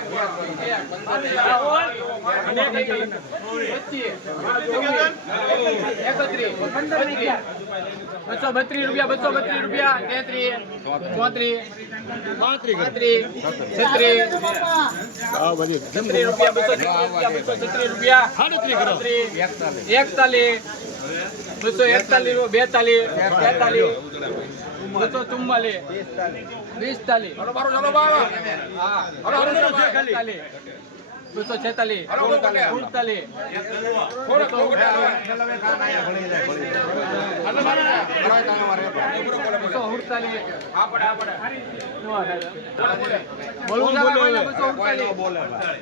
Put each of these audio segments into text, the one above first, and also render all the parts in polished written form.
રૂપિયા 232 રૂપિયા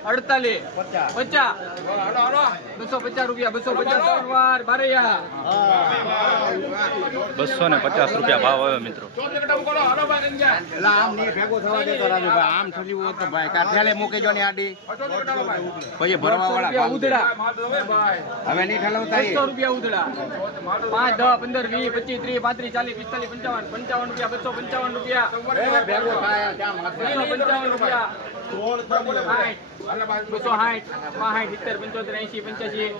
33 34 35 36 રૂપિયા 241 42 246 રૂપિયા ભાવ આવ્યો મિત્રો. આમ ની ભેગો થવા દેતો રાજુભાઈ, આમ થયું હોત તો ભાઈ કાઠિયાલે મૂકી જો ને આડી પછી ભરવા વાળા ઉધડા હવે નહીં ઠલવતા 200 રૂપિયા ઉધડા 5 10 15 20 25 30 35 40 45 50 55 રૂપિયા 255 રૂપિયા ભેગો થાય ત્યાં 255 રૂપિયા 260 65 70 75 80 85 90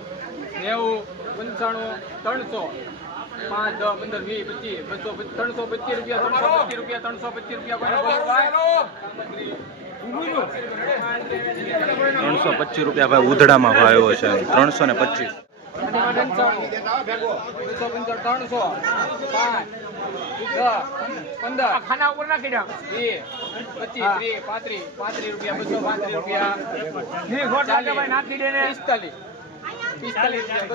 95 300 5 10 15 20 25 325 રૂપિયા 325 રૂપિયા ભાઈ ઉધડામાં ભાવ આવ્યો છે 325. 15 ખાના ઉપર નાખી દો 25 30 35 રૂપિયા 235 નાખી દે ને 45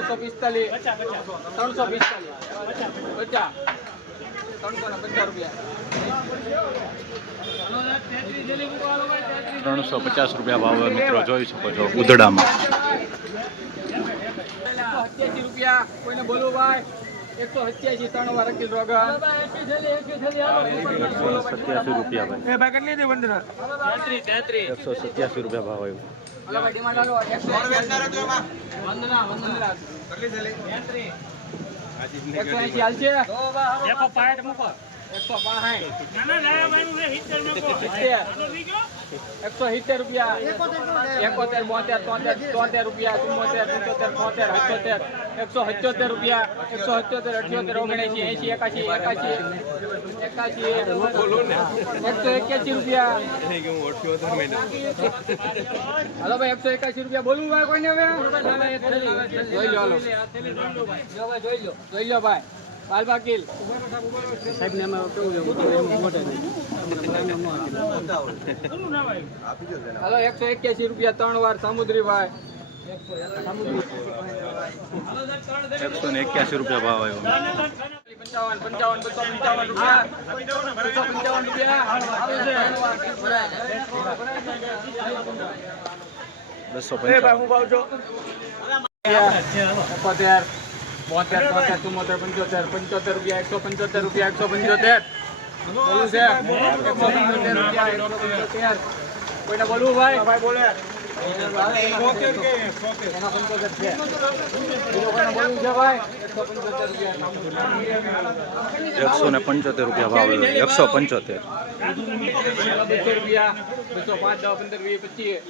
245 345 350 રૂપિયા ભાવ મિત્રો જોઈ શકો છો ઉધડામાં. 87 રૂપિયા કોઈને બોલો ભાઈ 187 ત્રણ વાર રખી રોગન 187 રૂપિયા ભાઈ. એ ભાઈ કેટલી દે બંદર 33 187 રૂપિયા ભાવ આવ્યો. હલો ભાઈ ડિમાન્ડ આલો 180 વંદના કેટલી દે 180 હાલ છે 165 મૂકો 165 ના ભાઈ હું 70 મૂકો 170 રૂપિયા 71 72 73 રૂપિયા 74 75 177 રૂપિયા 177 78 181 રૂપિયા હાલો ભાઈ 181 રૂપિયા બોલવું ભાઈ કોઈને હવે જોઈ લો હાલો જોઈ લો ભાઈ હાલ બાકીલ સાહેબ ને એમાં કેવું હાલો 181 રૂપિયા ત્રણ વાર સામુદ્રી ભાઈ 181 રૂપિયા ભાવ આવ્યો. 275 રૂપિયા 175 રૂપિયા 175 બોલું છે 175 રૂપિયા કોઈને બોલવું ભાઈ બોલે 175 રૂપિયા ભાવ આવ્યો 175. 200 રૂપિયા 205 10 15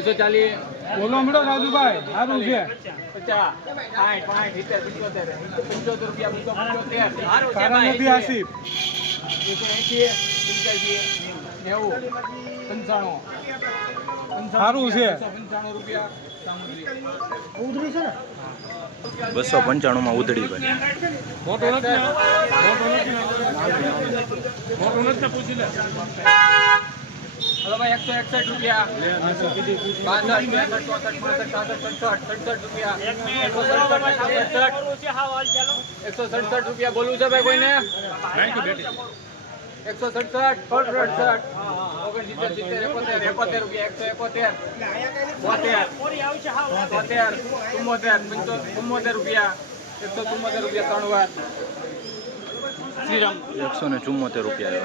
20 બોલો મળો રાજુભાઈ સારું છે 50 60 રૂપિયા સારું છે 295 માં ઉધડી ભાઈ. હલો ભાઈ 161 રૂપિયા 167 રૂપિયા બોલવું છે ભાઈ કોઈને 167 71 રૂપિયા 174 રૂપિયા ત્રણ વાર શ્રીરામ 174 રૂપિયા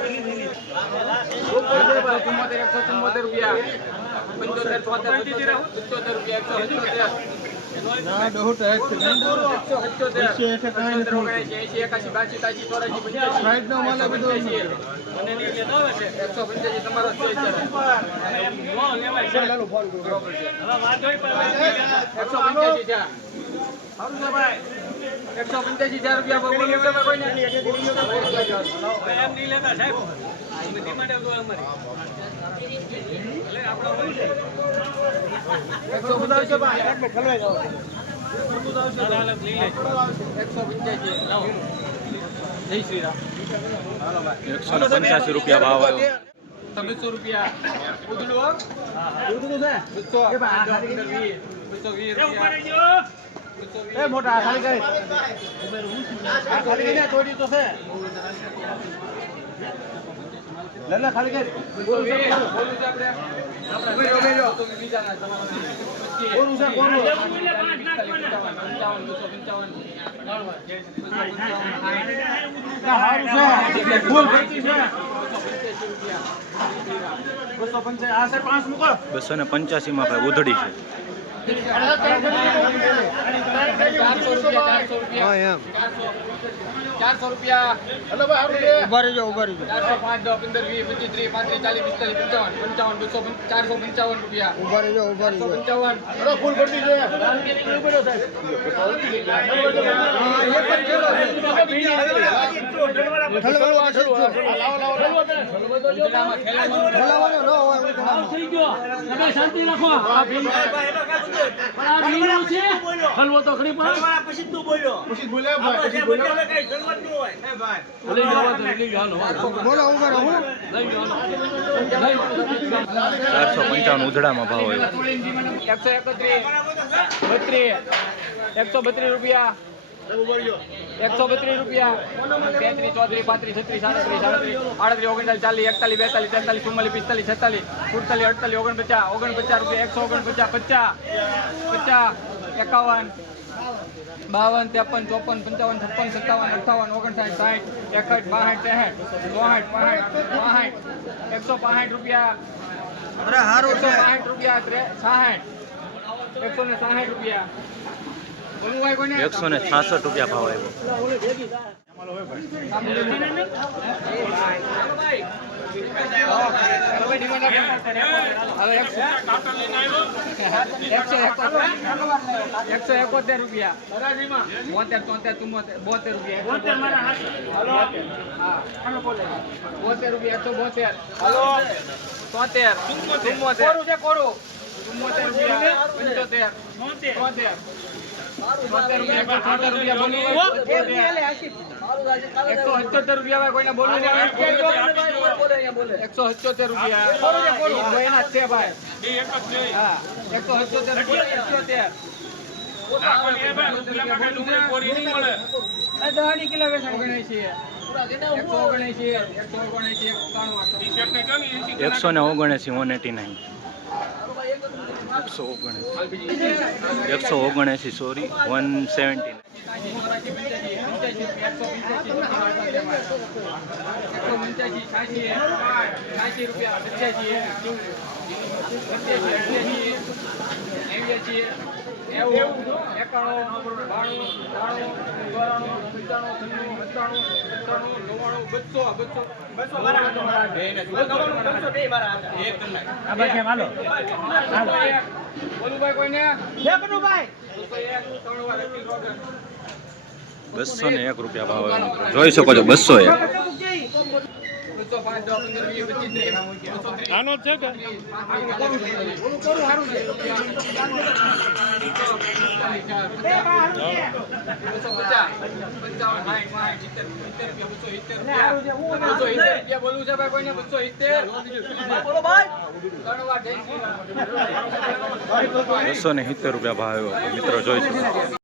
174 રૂપિયા 75 રૂપિયા 178 185 તમારો જ છે અત્યારે. નો લેવાય છે. બરોબર છે. 185 થયા. સારું છે ભાઈ. 185,000 રૂપિયા બોલું છે ભાઈ કોઈને? એમ નહીં લેતા સાહેબ. બધી માટે તો અમારી. એટલે આપણો 185 ભાઈ. એક ખલવાઈ જાવ. 185 જય શ્રી રામ. હાલો ભાઈ. 185 રૂપિયા ભાવ આવ્યો. 200 રૂપિયા. ઉધડું હો? ઉધડું છે. 220 રૂપિયા. એ મોટા ખાલી કરી. ખાલી કરીને થોડી તો છે. લલ્લા ખાલી કરી. 220 બોલું છે આપણે. તો બીજાના તમારો કોનું છે કોનું? 285 માં ભાઈ ઉધડી છે. 400 રૂપિયા. હેલો ભાઈ ઉભા રહેજો. 405 10 15 20 25 30 35 40 45 55 455 રૂપિયા. ઉભા રહેજો. 455. હેલો ફૂલ ભરતી છે. શાંતિ રાખો. હલવો તો ખરી પણ પછી તું બોલ્યો. પછી બોલ્યા ભાઈ. પછી બોલ્યા કઈ જરૂરત ન હોય. હે ભાઈ. લઈ જાવ તો લઈ જાવ. બોલો ઉભા રહો. લઈ જાવ. 455 ઉધડામાં ભાવ આવ્યો. 132 રૂપિયા. 132 રૂપિયા. 33 34 35 36 37 38 39 40 41 42 43 44 45 46 47 48 49 રૂપિયા. 149 50 51 52 53 54 55 56 57 58 59 60 61 62 63 64 65 165 રૂપિયા. 165 રૂપિયા. 160 રૂપિયા. 166 રૂપિયા ભાવ આવ્યો. 171 રૂપિયા. 72 રૂપિયા. 72 રૂપિયા. 172. કોરું 74 રૂપિયા. 75 178 રૂપિયા કોઈને બોલવું 178 રૂપિયા છે ભાઈ. હા 178 179 સોરી 179. 201 રૂપિયા ભાવ આવ્યો. જોઈ શકો છો 201. આનો છે કે બોલવું છે ભાઈ કોઈને 270 બોલો ભાઈ. 270 રૂપિયા ભાવ આવ્યો મિત્રો જોઈ શકો.